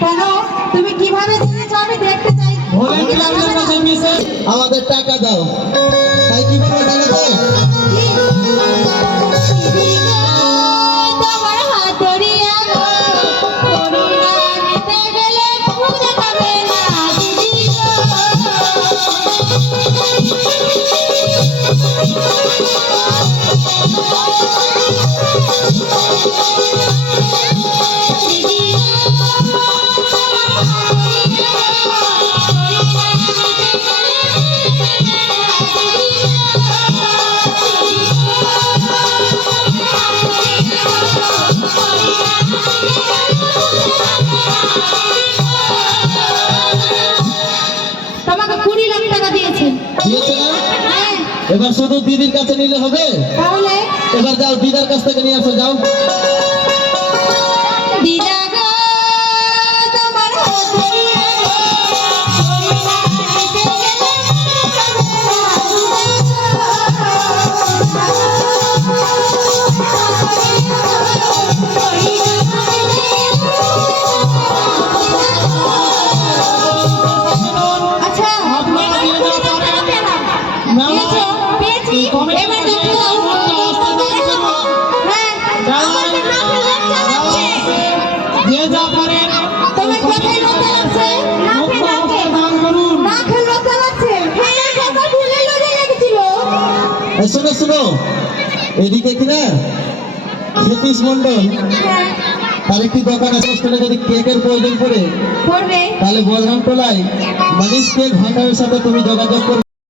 কেন তুমি কিভাবে দিয়েছো আমি দেখতে চাই। আমাদের টাকা দাও, তাই কি করে জানো তো? তোমার হাতড়িয়া গো করিয়া নিতে গেলে ফুল দেখাবে না দিদি তোমাকে 20 লাখ টাকা দিয়েছে। দিয়েছে না? হ্যাঁ, এবার শুধু দিদির কাছে নিলে হবে? তাহলে এবার যাও দিদার কাছ থেকে নিয়ে আসো, যাও। দিদা গো তোমার হাতড়িয়া গো করিয়া নিতে গেলে আচ্ছা আপনারা দিয়ে দাও, না, না। পেয়েছি এবার দেখো হ্যাঁ আমাদের নাকে লোক চালাচ্ছে। যে যা পারেন তোমার কোথায় লোক চালাচ্ছে? নাকে নাকে দান করুন। নাকে লোক চালাচ্ছে। হ্যাঁ কথা ভুলে লজে লেগেছিল। এই শোনো শোনো, এদিকে কি না সতীশ মন্ডল, হ্যাঁ তার একটি দোকান আছে, হোস্টেলে যদি কেকের প্রয়োজন পড়ে করবে। তাহলে বলরাম টোলায় মানিস কেক ভান্ডারের সাথে তুমি যোগাযোগ করবে।